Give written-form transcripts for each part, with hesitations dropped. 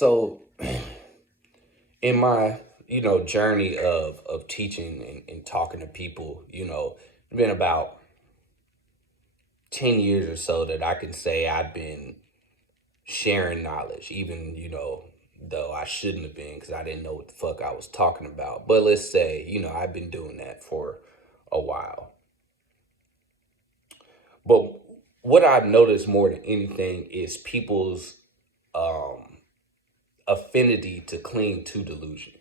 So in my, journey of teaching and talking to people, it's been about 10 years or so that I can say I've been sharing knowledge, even, though I shouldn't have been because I didn't know what the fuck I was talking about. But let's say, I've been doing that for a while. But what I've noticed more than anything is people's um, affinity to cling to delusion.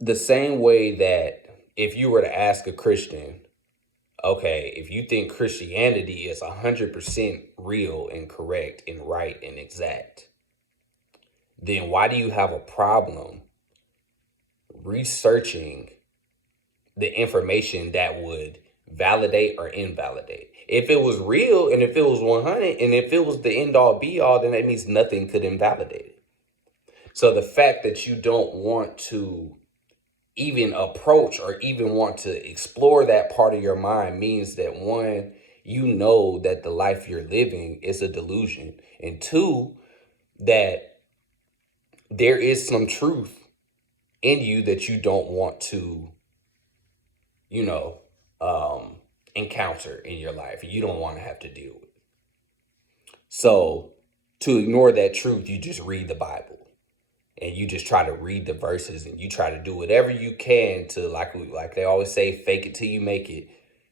The same way that if you were to ask a Christian, okay, if you think Christianity is 100% real and correct and right and exact, then why do you have a problem researching the information that would validate or invalidate? If it was real and if it was 100 and if it was the end all be all, then that means nothing could invalidate it. So the fact that you don't want to even approach or even want to explore that part of your mind means that one, you know that the life you're living is a delusion, and two, that there is some truth in you that you don't want to, you know, um, encounter in your life. You don't want to have to deal with. So to ignore that truth, you just read the Bible and you just try to read the verses and you try to do whatever you can to, like they always say, fake it till you make it,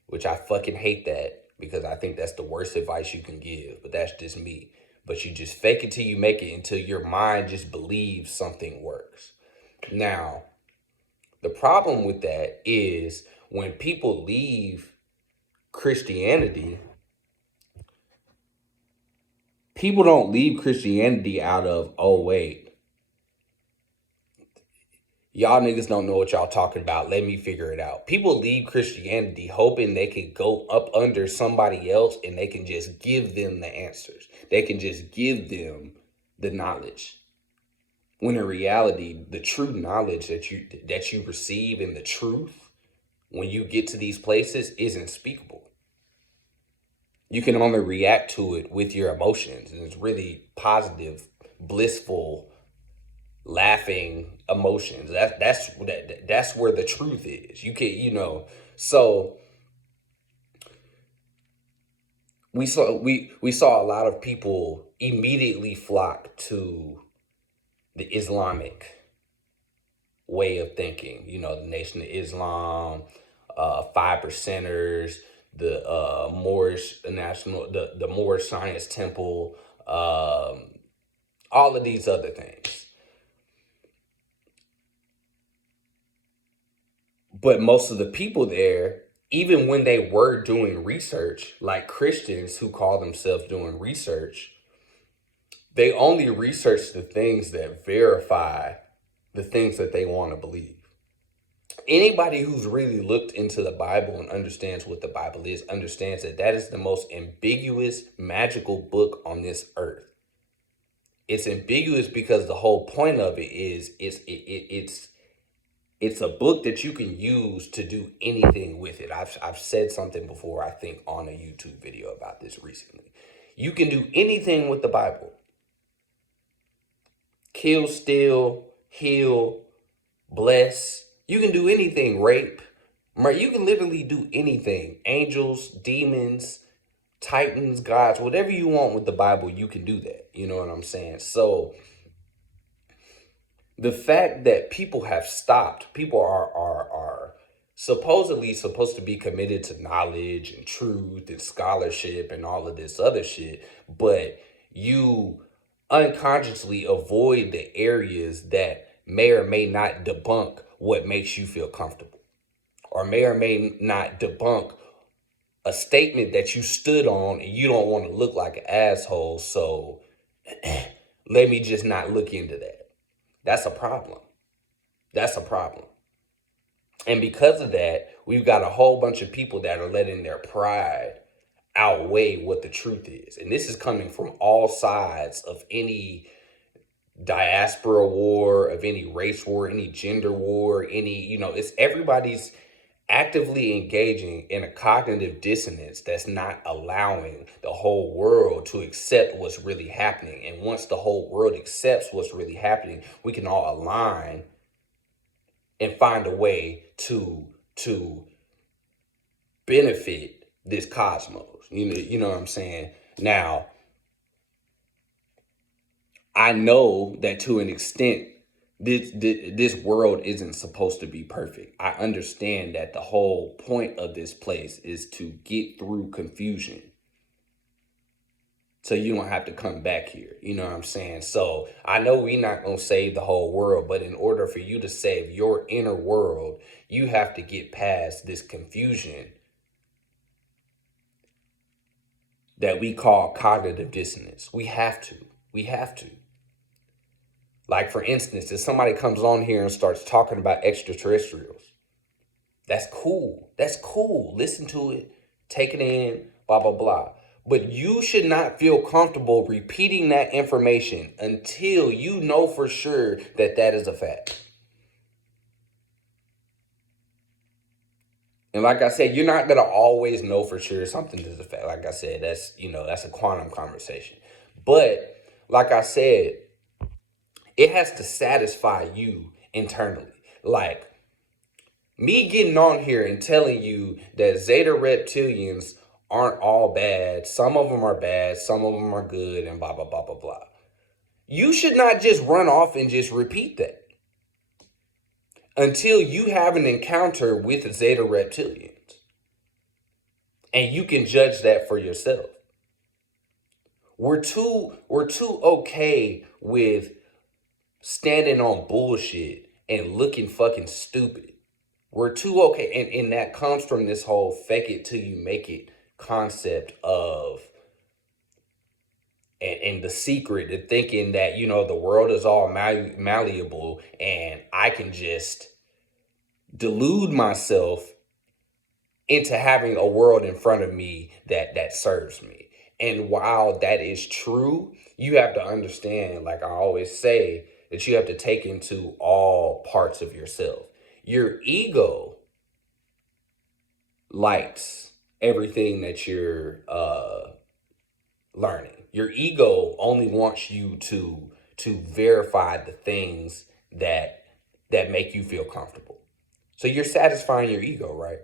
which I fucking hate that because I think that's the worst advice you can give, but that's just me. But you just fake it till you make it until your mind just believes something works. Now, the problem with that is when people leave Christianity, people don't leave Christianity out of, oh, wait, y'all niggas don't know what y'all talking about. Let me figure it out. People leave Christianity hoping they can go up under somebody else and they can just give them the answers. They can just give them the knowledge. When in reality, the true knowledge that you receive and the truth when you get to these places is unspeakable. You can only react to it with your emotions, and it's really positive, blissful, laughing emotions. That's where the truth is. You can, so we saw a lot of people immediately flock to the Islamic way of thinking. The Nation of Islam, 5%ers, the Moorish national, the Moorish Science Temple, all of these other things. But most of the people there, even when they were doing research, like Christians who call themselves doing research, they only research the things that verify the things that they want to believe. Anybody who's really looked into the Bible and understands what the Bible is understands that that is the most ambiguous, magical book on this earth. It's ambiguous because the whole point of it is it's a book that you can use to do anything with it. I've said something before, I think, on a YouTube video about this recently. You can do anything with the Bible. Kill, steal, heal, bless. You can do anything, rape. Right? You can literally do anything. Angels, demons, titans, gods, whatever you want with the Bible, you can do that. You know what I'm saying? So the fact that people have stopped, people are supposedly supposed to be committed to knowledge and truth and scholarship and all of this other shit, but you unconsciously avoid the areas that may or may not debunk what makes you feel comfortable, or may not debunk a statement that you stood on and you don't want to look like an asshole, so let me just not look into that. That's a problem. That's a problem. And because of that, we've got a whole bunch of people that are letting their pride outweigh what the truth is. And this is coming from all sides of any diaspora war, of any race war, any gender war, it's everybody's actively engaging in a cognitive dissonance that's not allowing the whole world to accept what's really happening. And once the whole world accepts what's really happening, we can all align and find a way to benefit this cosmos. You know what I'm saying? Now, I know that to an extent, this world isn't supposed to be perfect. I understand that the whole point of this place is to get through confusion, so you don't have to come back here. You know what I'm saying? So I know we're not gonna save the whole world, but in order for you to save your inner world, you have to get past this confusion that we call cognitive dissonance. We have to. We have to. Like, for instance, if somebody comes on here and starts talking about extraterrestrials, that's cool. That's cool. Listen to it, take it in, blah, blah, blah. But you should not feel comfortable repeating that information until you know for sure that that is a fact. And like I said, you're not going to always know for sure something is a fact. Like I said, that's a quantum conversation. But like I said, it has to satisfy you internally. Like, me getting on here and telling you that Zeta reptilians aren't all bad. Some of them are bad, some of them are good, and blah, blah, blah, blah, blah. You should not just run off and just repeat that until you have an encounter with Zeta reptilians. And you can judge that for yourself. We're too okay with standing on bullshit and looking fucking stupid. We're too okay. And that comes from this whole fake it till you make it concept of, and the secret of thinking that, the world is all malleable and I can just delude myself into having a world in front of me that serves me. And while that is true, you have to understand, like I always say, that you have to take into all parts of yourself. Your ego likes everything that you're learning. Your ego only wants you to verify the things that make you feel comfortable. So you're satisfying your ego, right?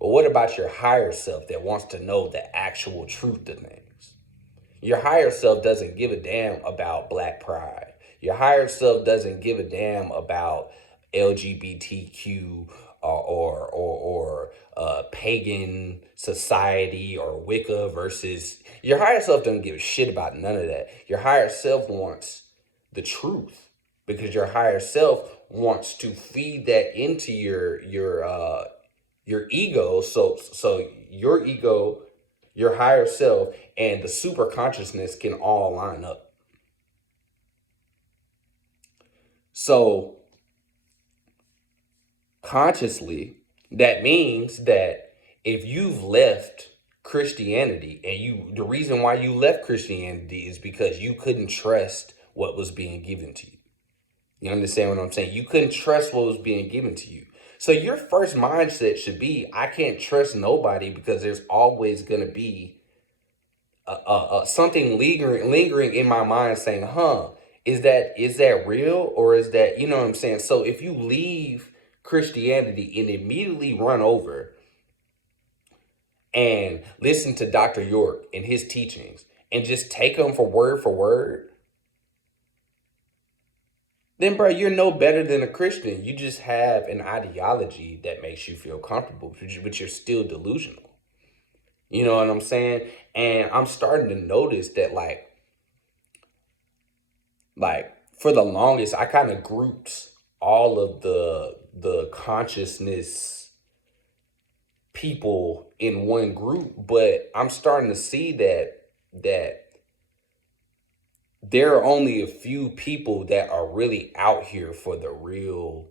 But what about your higher self that wants to know the actual truth of things? Your higher self doesn't give a damn about Black pride. Your higher self doesn't give a damn about LGBTQ or pagan society or Wicca versus. Your higher self doesn't give a shit about none of that. Your higher self wants the truth, because your higher self wants to feed that into your ego. So your ego, your higher self, and the super consciousness can all line up. So consciously, that means that if you've left Christianity, and the reason why you left Christianity is because you couldn't trust what was being given to you. You understand what I'm saying? You couldn't trust what was being given to you. So your first mindset should be, I can't trust nobody, because there's always going to be something lingering in my mind saying, is that real, or is that, you know what I'm saying? So if you leave Christianity and immediately run over and listen to Dr. York and his teachings and just take them for word, then, bro, you're no better than a Christian. You just have an ideology that makes you feel comfortable, but you're still delusional. You know what I'm saying? And I'm starting to notice that, like for the longest, I kind of grouped all of the consciousness people in one group, but I'm starting to see that there are only a few people that are really out here for the real,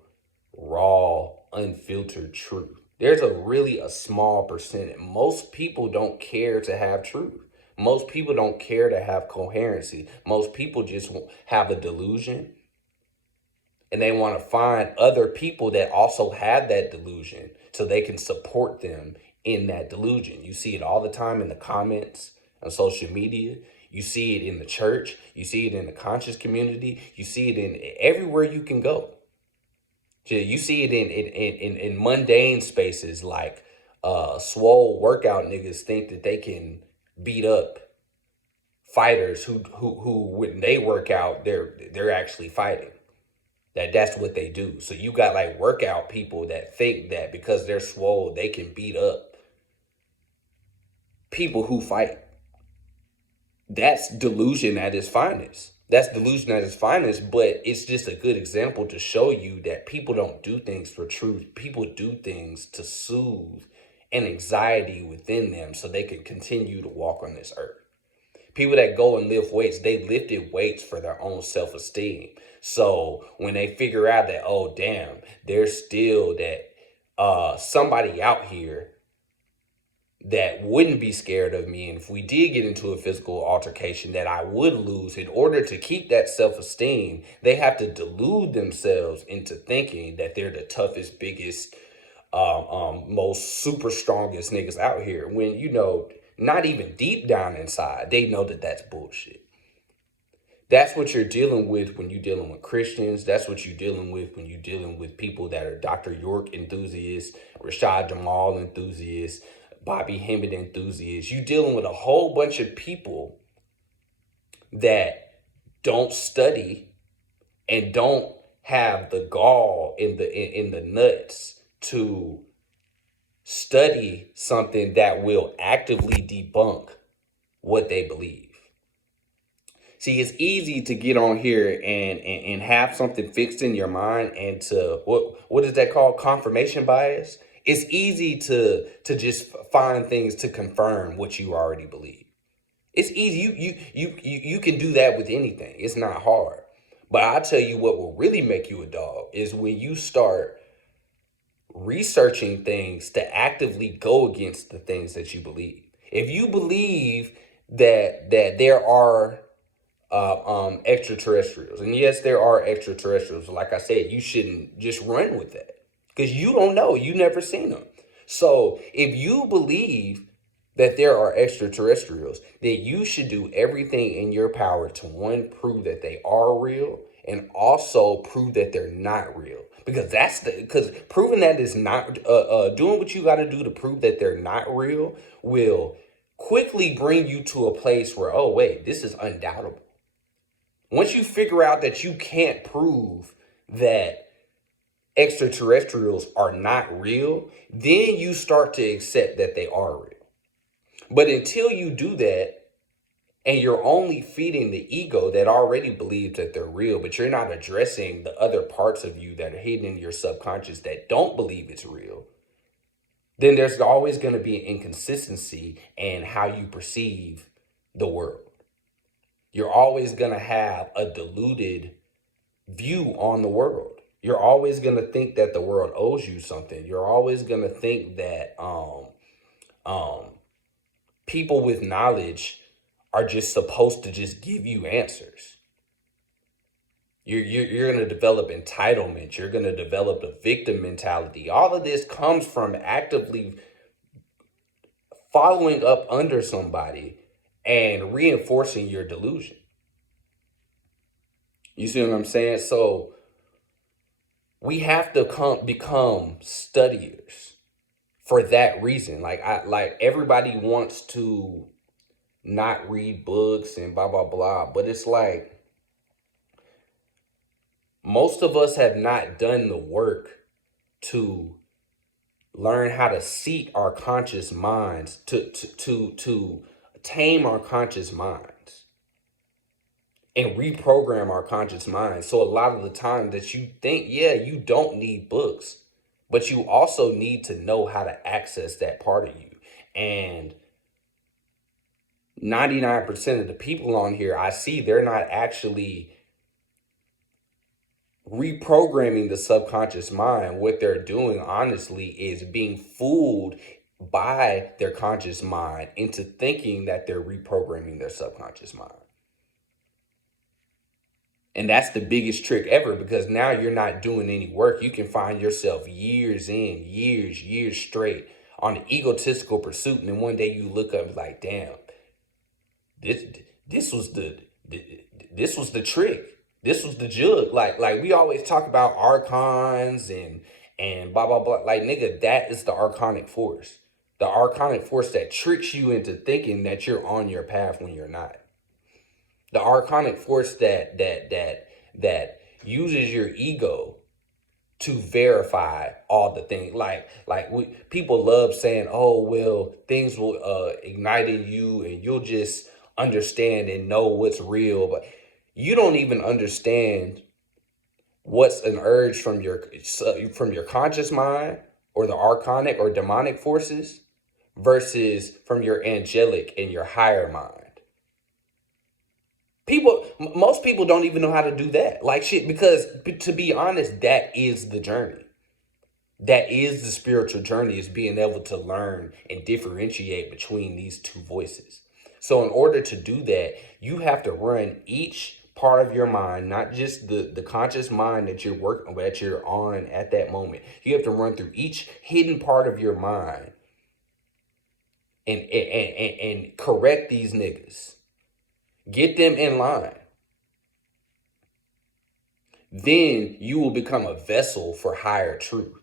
raw, unfiltered truth. There's a small percentage. Most people don't care to have truth. Most people don't care to have coherency. Most people just have a delusion, and they want to find other people that also have that delusion so they can support them in that delusion. You see it all the time in the comments on social media. You see it in the church. You see it in the conscious community. You see it in everywhere you can go. You see it in mundane spaces like swole workout niggas think that they can beat up fighters who when they work out they're actually fighting. That's what they do. So you got like workout people that think that because they're swole they can beat up people who fight. That's delusion at its finest. That's delusion at its finest, but it's just a good example to show you that people don't do things for truth. People do things to soothe an anxiety within them so they can continue to walk on this earth. People that go and lift weights, they lifted weights for their own self-esteem. So when they figure out that, oh, damn, there's still that somebody out here that wouldn't be scared of me, and if we did get into a physical altercation that I would lose, in order to keep that self-esteem, they have to delude themselves into thinking that they're the toughest, biggest, most super strongest niggas out here, when, you know, not even deep down inside, they know that that's bullshit. That's what you're dealing with when you're dealing with Christians. That's what you're dealing with when you're dealing with people that are Dr. York enthusiasts, Rashad Jamal enthusiasts, Bobby Hemmett enthusiasts. You're dealing with a whole bunch of people that don't study and don't have the gall in the nuts to study something that will actively debunk what they believe. See, it's easy to get on here and have something fixed in your mind and to what is that called? Confirmation bias. It's easy to just find things to confirm what you already believe. It's easy. You can do that with anything. It's not hard. But I'll tell you what will really make you a dog is when you start researching things to actively go against the things that you believe. If you believe that there are extraterrestrials, and yes, there are extraterrestrials, like I said, you shouldn't just run with that because you don't know. You never seen them. So if you believe that there are extraterrestrials, then you should do everything in your power to, one, prove that they are real, and also prove that they're not real. Because proving that is not doing what you got to do to prove that they're not real will quickly bring you to a place where, oh wait, this is undoubtable. Once you figure out that you can't prove that extraterrestrials are not real, then you start to accept that they are real. But until you do that, and you're only feeding the ego that already believes that they're real, but you're not addressing the other parts of you that are hidden in your subconscious that don't believe it's real, then there's always going to be an inconsistency in how you perceive the world. You're always going to have a diluted view on the world. You're always going to think that the world owes you something. You're always going to think that people with knowledge are just supposed to just give you answers. You're going to develop entitlement. You're going to develop a victim mentality. All of this comes from actively following up under somebody and reinforcing your delusion. You see what I'm saying? So we have to become studiers for that reason. Like everybody wants to not read books and blah blah blah, but it's like most of us have not done the work to learn how to seat our conscious minds, to tame our conscious minds and reprogram our conscious minds. So a lot of the time that you think, yeah, you don't need books, but you also need to know how to access that part of you. And 99% of the people on here I see, they're not actually reprogramming the subconscious mind. What they're doing, honestly, is being fooled by their conscious mind into thinking that they're reprogramming their subconscious mind. And that's the biggest trick ever, because now you're not doing any work. You can find yourself years in, years straight on an egotistical pursuit. And then one day you look up and be like, damn, this this was this was the trick. This was the jug. Like we always talk about archons and blah blah blah. Like, nigga, that is the archonic force. The archonic force that tricks you into thinking that you're on your path when you're not. The archonic force that uses your ego to verify all the things. People love saying, oh well, things will ignite in you and you'll just understand and know what's real. But you don't even understand what's an urge from your conscious mind or the archonic or demonic forces versus from your angelic and your higher mind. Most people don't even know how to do that. Like, shit, because to be honest, that is the journey. That is the spiritual journey, is being able to learn and differentiate between these two voices. So in order to do that, you have to run each part of your mind, not just the conscious mind that you're on at that moment. You have to run through each hidden part of your mind and correct these niggas. Get them in line. Then you will become a vessel for higher truth.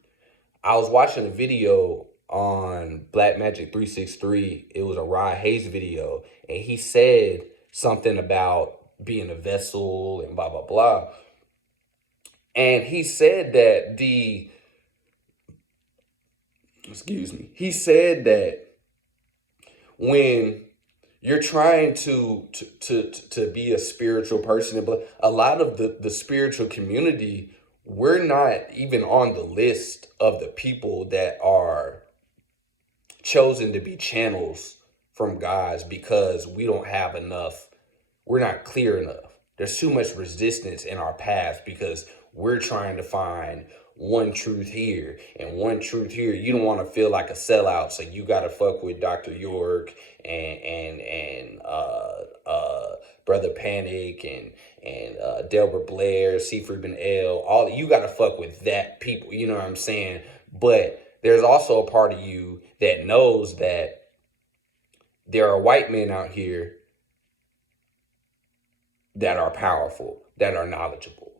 I was watching a video on Black Magic 363. It was a Rod Hayes video, and he said something about being a vessel and blah blah blah. And he said that he said that when you're trying to be a spiritual person, but a lot of the spiritual community, we're not even on the list of the people that are chosen to be channels from gods, because we don't have enough. We're not clear enough. There's too much resistance in our path because we're trying to find one truth here and one truth here. You don't want to feel like a sellout, so you got to fuck with Dr. York and Brother Panic and Delbert Blair, Seafree Ben El. All you got to fuck with that people. You know what I'm saying? But there's also a part of you that knows that there are white men out here that are powerful, that are knowledgeable.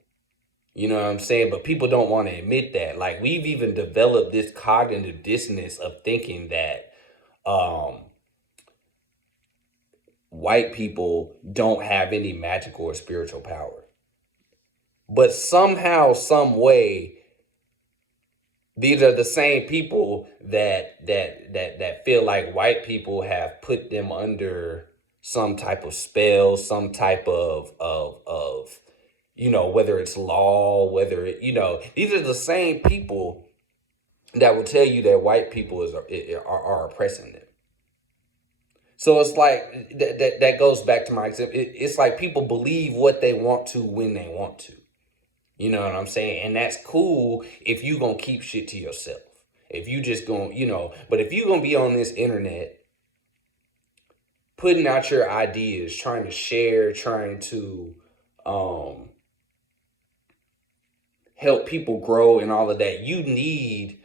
You know what I'm saying? But people don't want to admit that. Like, we've even developed this cognitive dissonance of thinking that white people don't have any magical or spiritual power. But somehow, some way, these are the same people that feel like white people have put them under some type of spell, some type of whether it's law, whether these are the same people that will tell you that white people are oppressing them. So it's like that goes back to my example. It's like people believe what they want to when they want to. You know what I'm saying? And that's cool if you gonna keep shit to yourself. If you just gonna, but if you gonna be on this internet putting out your ideas, trying to share, trying to help people grow and all of that, you need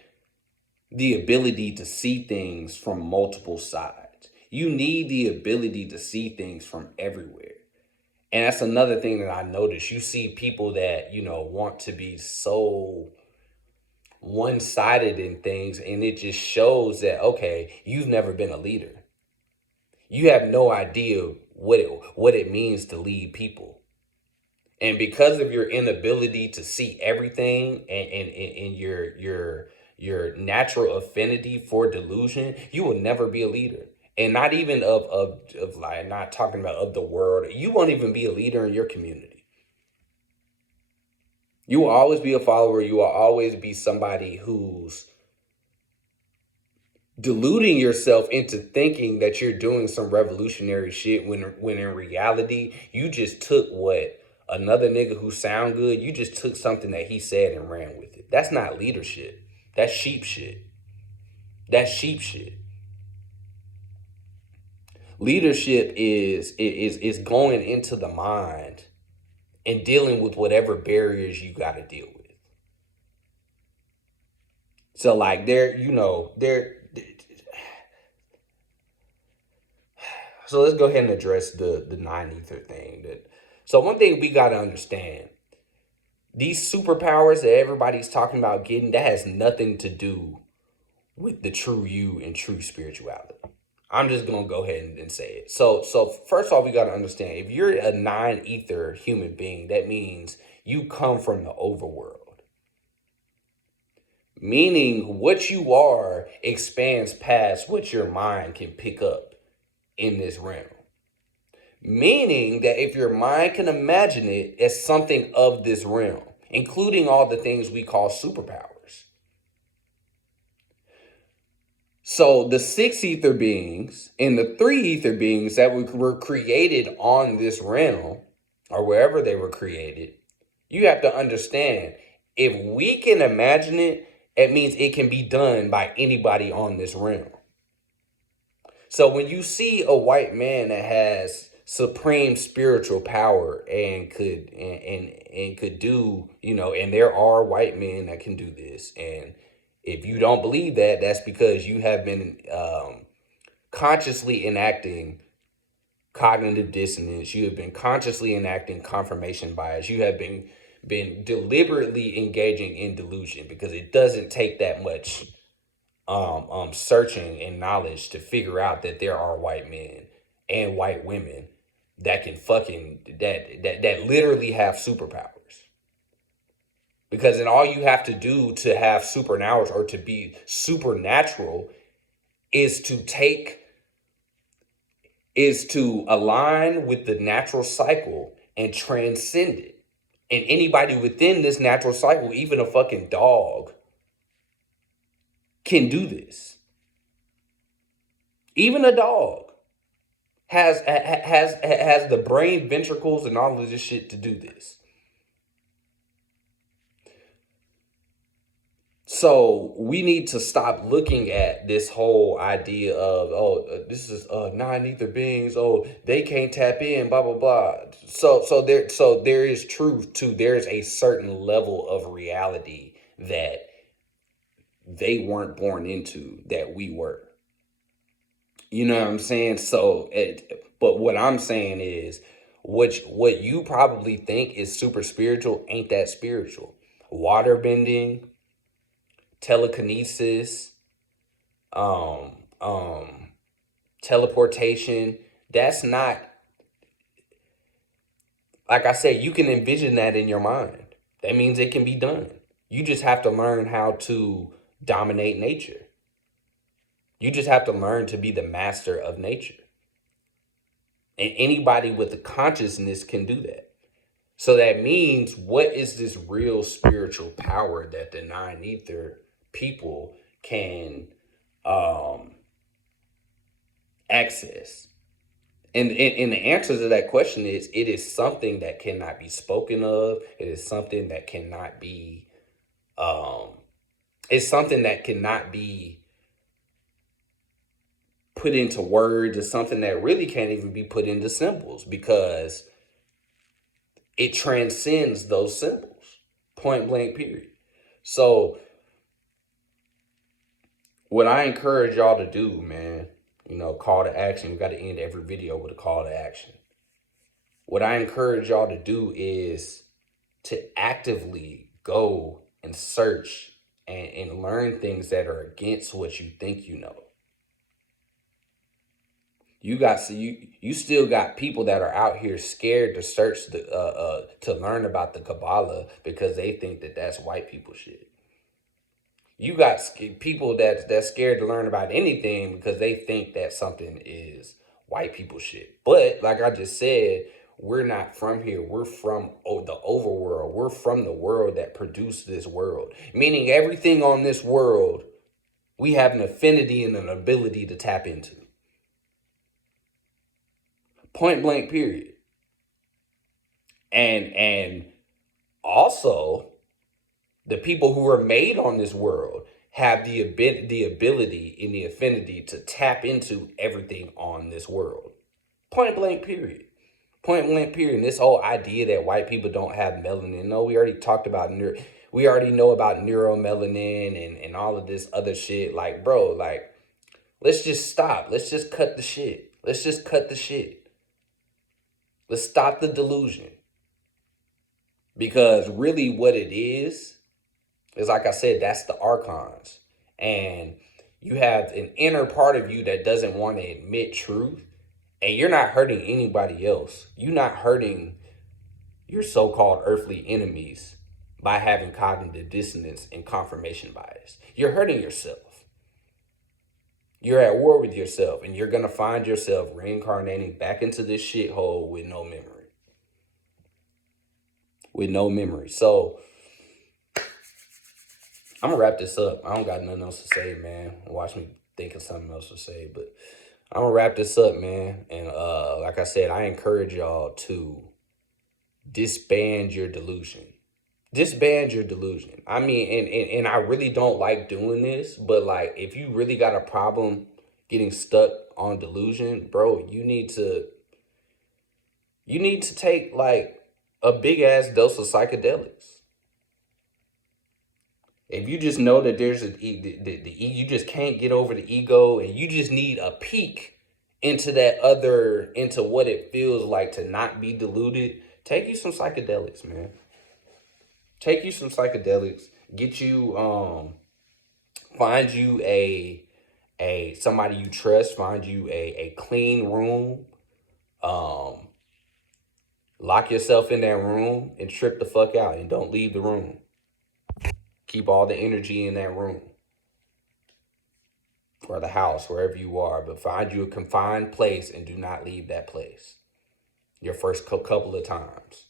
the ability to see things from multiple sides. You need the ability to see things from everywhere. And that's another thing that I noticed. You see people that, want to be so one-sided in things, and it just shows that, okay, you've never been a leader. You have no idea what it means to lead people. And because of your inability to see everything and your natural affinity for delusion, you will never be a leader. And not even of like, not talking about of the world. You won't even be a leader in your community. You will always be a follower. You will always be somebody who's deluding yourself into thinking that you're doing some revolutionary shit when in reality, you just took what another nigga who sound good, you just took something that he said and ran with it. That's not leadership. That's sheep shit. That's sheep shit. Leadership is going into the mind and dealing with whatever barriers you got to deal with. So like so let's go ahead and address the nine ether thing. So one thing we got to understand, these superpowers that everybody's talking about getting, that has nothing to do with the true you and true spirituality. I'm just gonna go ahead and say it. So first off, we gotta understand, if you're a nine ether human being, that means you come from the overworld. Meaning what you are expands past what your mind can pick up in this realm. Meaning that if your mind can imagine it as something of this realm, including all the things we call superpowers. So the six ether beings and the three ether beings that were created on this realm, or wherever they were created, you have to understand, if we can imagine it, it means it can be done by anybody on this realm. So when you see a white man that has supreme spiritual power and could do, and there are white men that can do this, and if you don't believe that, that's because you have been consciously enacting cognitive dissonance. You have been consciously enacting confirmation bias. You have been deliberately engaging in delusion, because it doesn't take that much searching and knowledge to figure out that there are white men and white women that can that literally have superpowers. Because then all you have to do to have supernatural, or to be supernatural, is to align with the natural cycle and transcend it. And anybody within this natural cycle, even a fucking dog, can do this. Even a dog has the brain ventricles and all of this shit to do this. So we need to stop looking at this whole idea of, this is nine ether beings, they can't tap in, blah blah blah. So there is truth to, there's a certain level of reality that they weren't born into that we were. You know what I'm saying? But what I'm saying is, what you probably think is super spiritual ain't that spiritual. Water bending, telekinesis, um, um, teleportation. That's not, like I said, you can envision that in your mind. That means it can be done. You just have to learn how to dominate nature. You just have to learn to be the master of nature. And anybody with a consciousness can do that. So that means, what is this real spiritual power that the nine ether people can access? And the answer to that question is, it is something that cannot be spoken of. It is something that cannot be, it's something that cannot be put into words. It's something that really can't even be put into symbols, because it transcends those symbols, point blank, period. So what I encourage y'all to do, man, call to action. We got to end every video with a call to action. What I encourage y'all to do is to actively go and search and learn things that are against what you think you know. You still got people that are out here scared to search to learn about the Kabbalah, because they think that that's white people shit. You got people that's scared to learn about anything because they think that something is white people shit. But like I just said, we're not from here. We're from the overworld. We're from the world that produced this world. Meaning everything on this world, we have an affinity and an ability to tap into. Point blank, period. And also, the people who are made on this world have the ability and the affinity to tap into everything on this world. Point blank, period. Point blank period. And this whole idea that white people don't have melanin. No, we already talked about we already know about neuromelanin and all of this other shit. Like, bro, like, let's just stop. Let's just cut the shit. Let's just cut the shit. Let's stop the delusion. Because really what it is like I said, that's the archons. And you have an inner part of you that doesn't want to admit truth. And you're not hurting anybody else. You're not hurting your so-called earthly enemies by having cognitive dissonance and confirmation bias. You're hurting yourself. You're at war with yourself, and you're going to find yourself reincarnating back into this shithole with no memory. With no memory. So I'm gonna wrap this up. I don't got nothing else to say, man. Watch me think of something else to say, but I'm gonna wrap this up, man. And like I said, I encourage y'all to disband your delusion. Disband your delusion. I mean, and I really don't like doing this, but like, if you really got a problem getting stuck on delusion, bro, you need to take like a big ass dose of psychedelics. If you just know that there's you just can't get over the ego, and you just need a peek into into what it feels like to not be deluded, take you some psychedelics, man. Take you some psychedelics. Get you, find you somebody you trust. Find you a clean room. Lock yourself in that room and trip the fuck out, and don't leave the room. Keep all the energy in that room or the house, wherever you are, but find you a confined place and do not leave that place your first couple of times.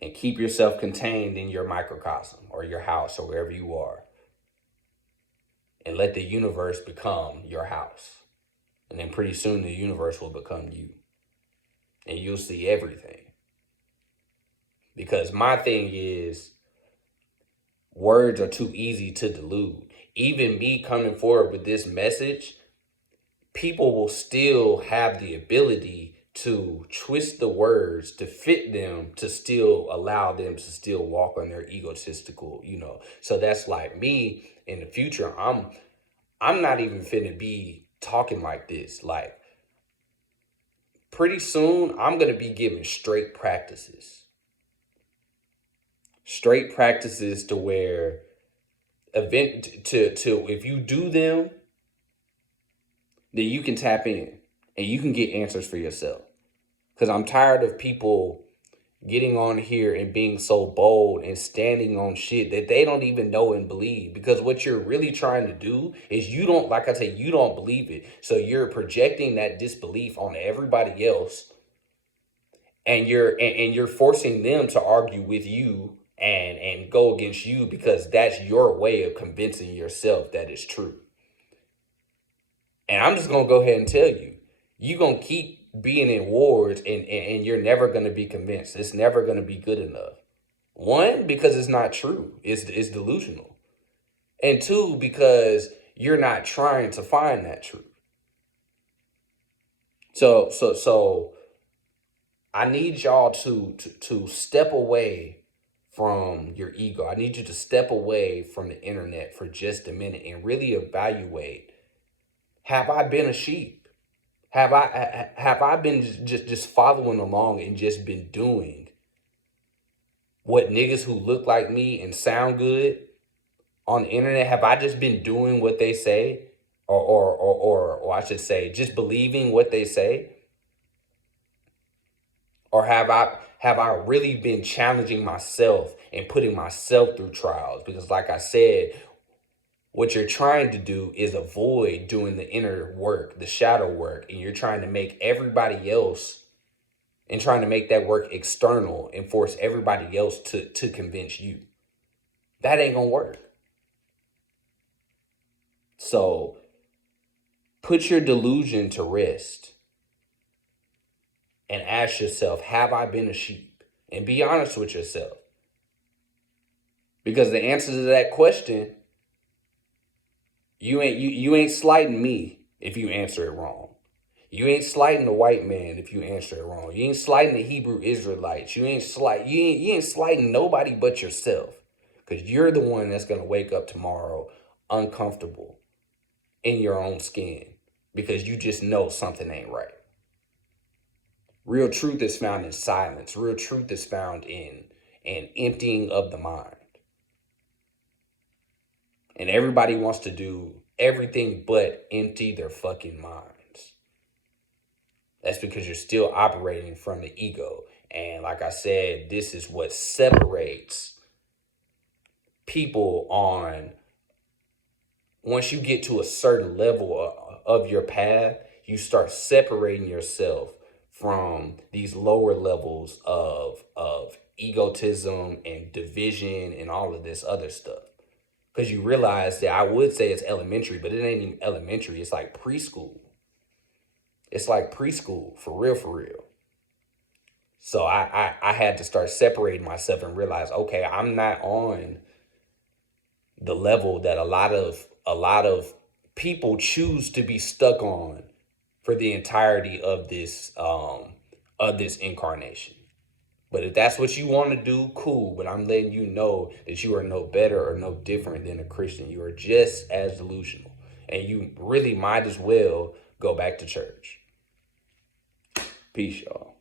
And keep yourself contained in your microcosm or your house or wherever you are. And let the universe become your house. And then pretty soon the universe will become you. And you'll see everything. Because my thing is, words are too easy to delude. Even me coming forward with this message, people will still have the ability to twist the words to fit them, to still allow them to still walk on their egotistical, So that's like me in the future. I'm not even finna be talking like this. Like, pretty soon I'm gonna be giving straight practices. Straight practices to where if you do them, then you can tap in and you can get answers for yourself. Because I'm tired of people getting on here and being so bold and standing on shit that they don't even know and believe. Because what you're really trying to do is, you don't, like I say, you don't believe it. So you're projecting that disbelief on everybody else, and you're forcing them to argue with you and go against you, because that's your way of convincing yourself that it's true. And I'm just going to go ahead and tell you, you're going to keep being in wars, and you're never going to be convinced. It's never going to be good enough. One, because it's not true. It's delusional. And two, because you're not trying to find that truth. So I need y'all to step away from your ego. I need you to step away from the internet for just a minute and really evaluate, have I been a sheep? Have I been just following along and just been doing what niggas who look like me and sound good on the internet, have I just been doing what they say? Or I should say, just believing what they say? Or have I really been challenging myself and putting myself through trials? Because like I said, what you're trying to do is avoid doing the inner work, the shadow work, and you're trying to make everybody else, and trying to make that work external and force everybody else to convince you. That ain't gonna work. So put your delusion to rest and ask yourself, have I been a sheep? And be honest with yourself. Because the answer to that question, you ain't slighting me if you answer it wrong. You ain't slighting the white man if you answer it wrong. You ain't slighting the Hebrew Israelites. You ain't slighting nobody but yourself. Because you're the one that's gonna wake up tomorrow uncomfortable in your own skin because you just know something ain't right. Real truth is found in silence. Real truth is found in an emptying of the mind. And everybody wants to do everything but empty their fucking minds. That's because you're still operating from the ego. And like I said, this is what separates people on, once you get to a certain level of your path, you start separating yourself from these lower levels of egotism and division and all of this other stuff. Because you realize that I would say it's elementary, but it ain't even elementary. It's like preschool. It's like preschool, for real, for real. So I had to start separating myself and realize, okay, I'm not on the level that a lot of people choose to be stuck on for the entirety of this incarnation. But if that's what you want to do, cool. But I'm letting you know that you are no better or no different than a Christian. You are just as delusional. And you really might as well go back to church. Peace, y'all.